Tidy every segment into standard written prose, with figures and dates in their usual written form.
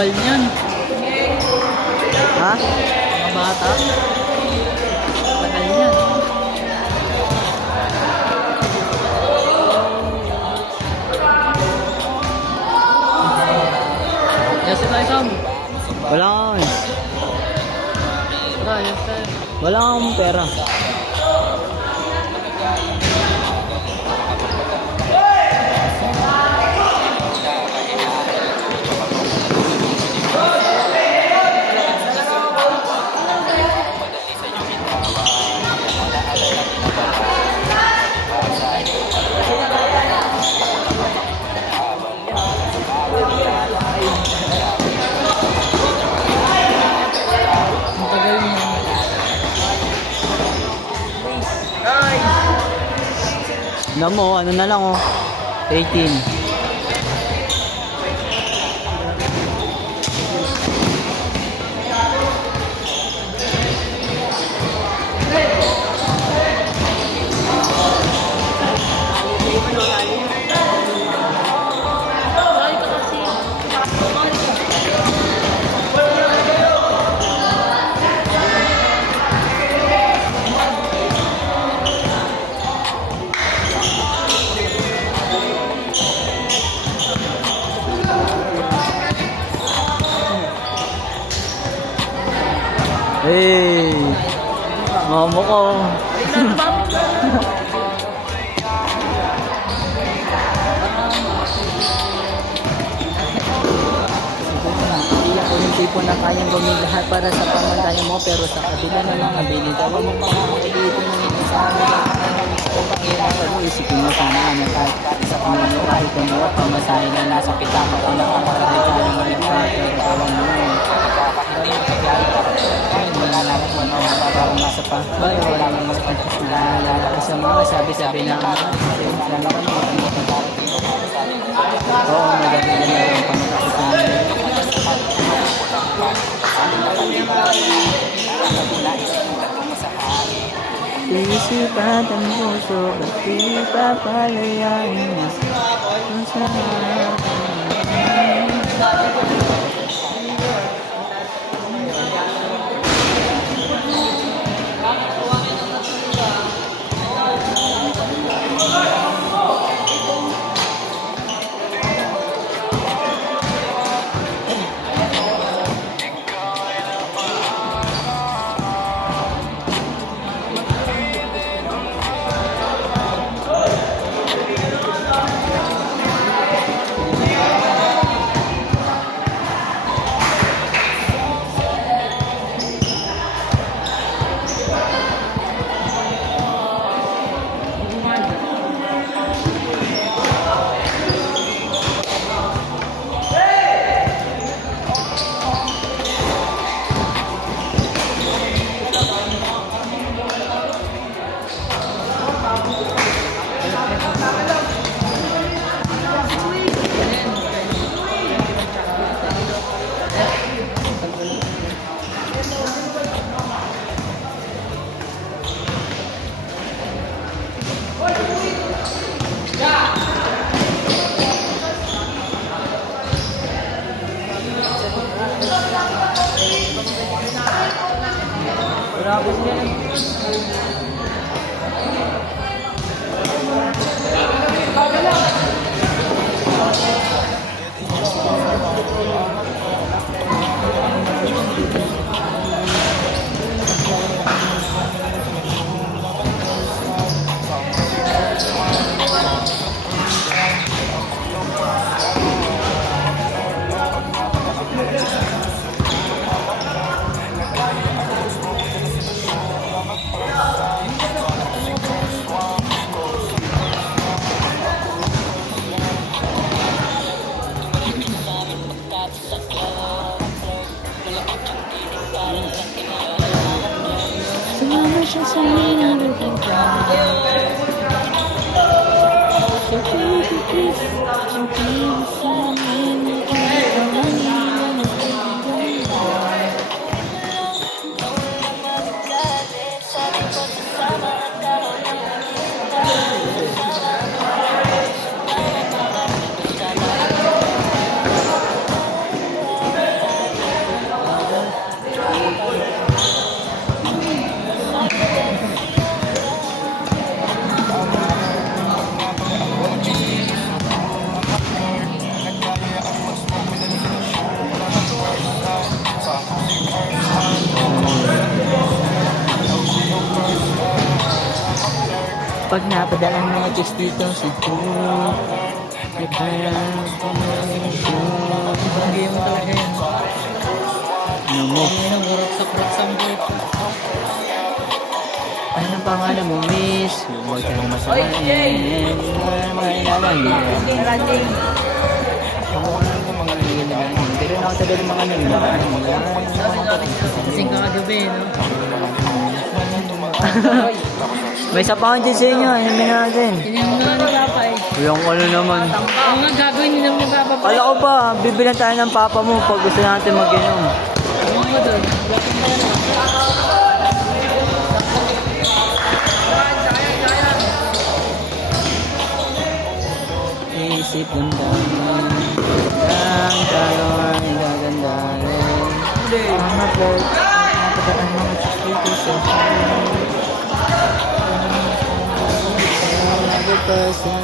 tagal niyan. Ha? Mga bata. Tagal niyan. Yes, ito isang. Wala nga eh. Tara, yes, tayo. Wala akong pera. Ang tagal niyan. Ano na lang oh. 18. Hey! Mama ko. Iyak ko hindi po na kayang gawin lahat para sa pamantayan mo, pero sa kabila ng mga binigay mo makakaitin mo nito sa amin. Kung Panginoon, isipin mo sana ano kahit sa Panginoon, kahit ano at pamasahin na nasa pitama ko na kapatid ko ng mga pero tawang mo. Parang nasa pa. Wala nang mas pagkas na naalala ko sa mga sabi-sabi na sana ko na makalimutan. Oo, maganda na meron pang Isipan ang puso at di papalayain mas masarap. Grabe siya. Sumama siya sa minarapin ka. So baby please, sabihin sa amin na ikaw kanina magpapagawin mo. Pag napadala ng mga chicks dito sa pool, nagharap kombinasyon. Hindi mo talaga yan. Ano mo? Hindi nang urok sa buhay. Ano pangalan mo, miss? Huwag kang masamahin. Kamukha mga nilalaman. Pero nakatagal ng mga nilalaman. Kasing kakagabi, no? May isa pa akong dyan sa inyo. Inamin natin. Hindi mo nga ni Papa eh. Yung ano naman. Oo nga, gagawin din naman Papa. Kala ko ba, bibilan tayo ng papa mo pag gusto natin mag-inom. Ano mo doon? Isip damdamin ang kalor ay gaganda rin. Mga flirt, napataan mga chikito sa good person.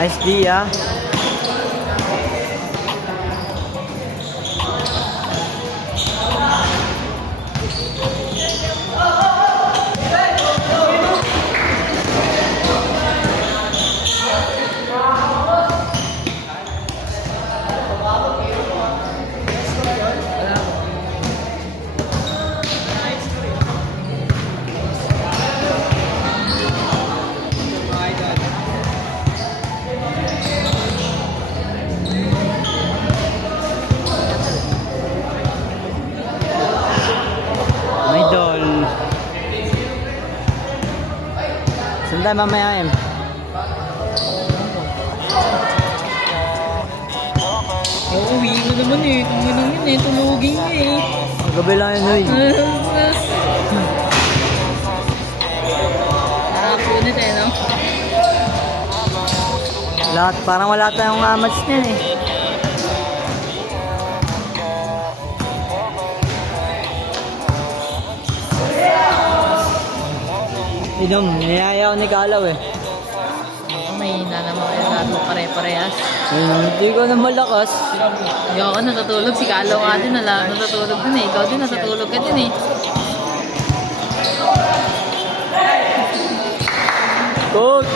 Nice D, ah. Idol. Sandali mamaya em. Uwi mo naman eh. Kung ano yun eh, tumugin niya eh. Gabi lang yun, Noy. Nakapunit eh, no? Lahat, parang wala tayong amats niyan eh. Inom, niyayaw ni Kalaw eh. May hina naman kayo lahat mo pare-parehas. Hindi ko na malakas. Hindi ako natutulog. Si Kalo nga din natutulog din eh. Ikaw din natutulog ka din eh. Coach!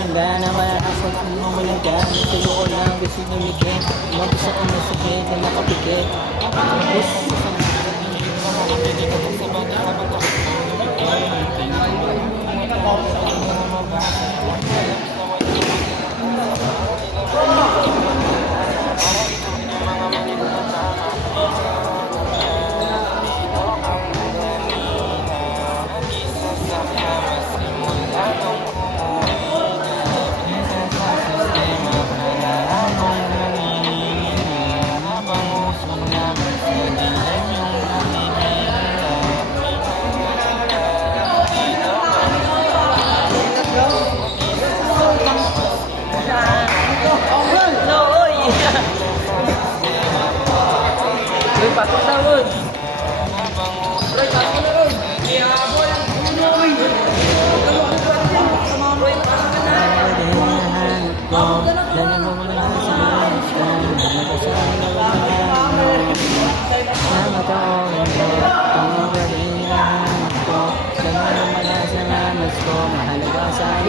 Handa naman ako kung mawalang gamit sa loob lang gusto lumikit. Mag-isa ko masakit na nakapikit.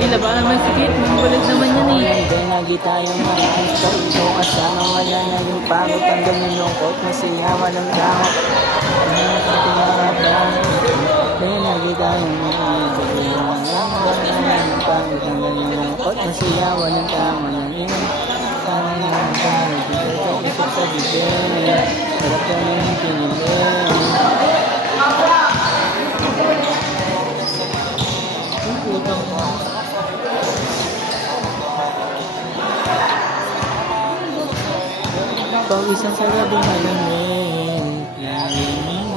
Hila ba naman sikit? Mabulit naman yan eh. Hindi lagi tayong makikita ito kasama wala na yung pagod hanggang yung lungkot masaya walang takot. Hindi lagi tayong makikita wala na yung pagod hanggang yung lungkot masaya walang takot. Sana naman tayo dito sa isip sa bibig. Sarap ka na yung pinilig. Pag isang sa gabi malamig, laging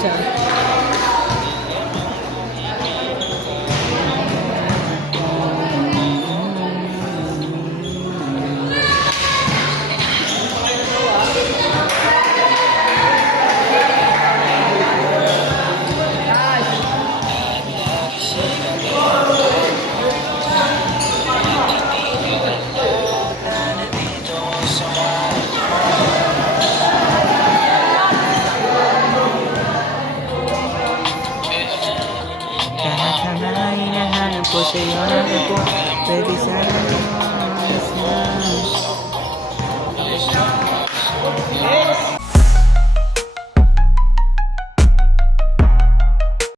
siya. Kahit sana hinahanap ko sa'yo na po, pwede sana lumayas na.